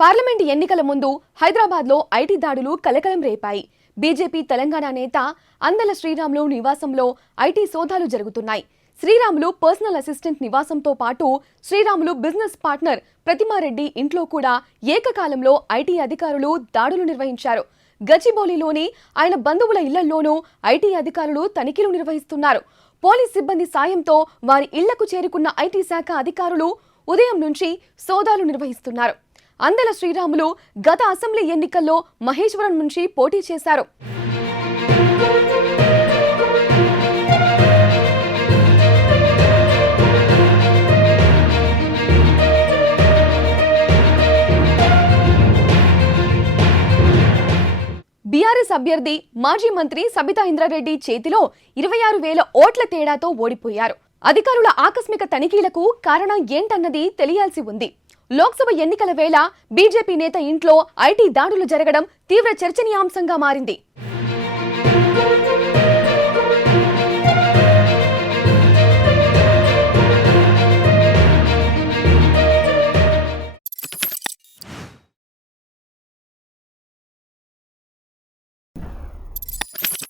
Parliament ఎన్నికల ముందు హైదరాబాద్లో ఐటీ దాడులు కలకలం రేపాయి. బీజేపీ తెలంగాణ నేత అందెల శ్రీరాములు నివాసంలో ఐటీ సోదాలు జరుగుతున్నాయి. శ్రీరాములు పర్సనల్ అసిస్టెంట్ నివాసంతో పాటు శ్రీరాములు బిజినెస్ పార్ట్నర్ ప్రతిమారెడ్డి ఇంట్లో కూడా ఏకకాలంలో ఐటీ అధికారులు దాడులు నిర్వహించారు. గచ్చిబౌలిలోని ఆయన బంధువుల ఇళ్లలోనూ ఐటీ అధికారులు తనిఖీలు నిర్వహిస్తున్నారు. పోలీస్ సిబ్బంది సాయంతో వారి ఇళ్లకు చేరుకున్న ఐటీ శాఖ అధికారులు ఉదయం నుంచి సోదాలు నిర్వహిస్తున్నారు. అందెల శ్రీరాములు గత అసెంబ్లీ ఎన్నికల్లో మహేశ్వరం నుంచి పోటీ చేశారు. బీఆర్ఎస్ అభ్యర్థి మాజీ మంత్రి సబితా ఇంద్రారెడ్డి చేతిలో 26,000 ఓట్ల తేడాతో ఓడిపోయారు. అధికారుల ఆకస్మిక తనిఖీలకు కారణం ఏంటన్నది తెలియాల్సి ఉంది. లోక్సభ ఎన్నికల వేళ బీజేపీ నేత ఇంట్లో ఐటీ దాడులు జరగడం తీవ్ర చర్చనీయాంశంగా మారింది.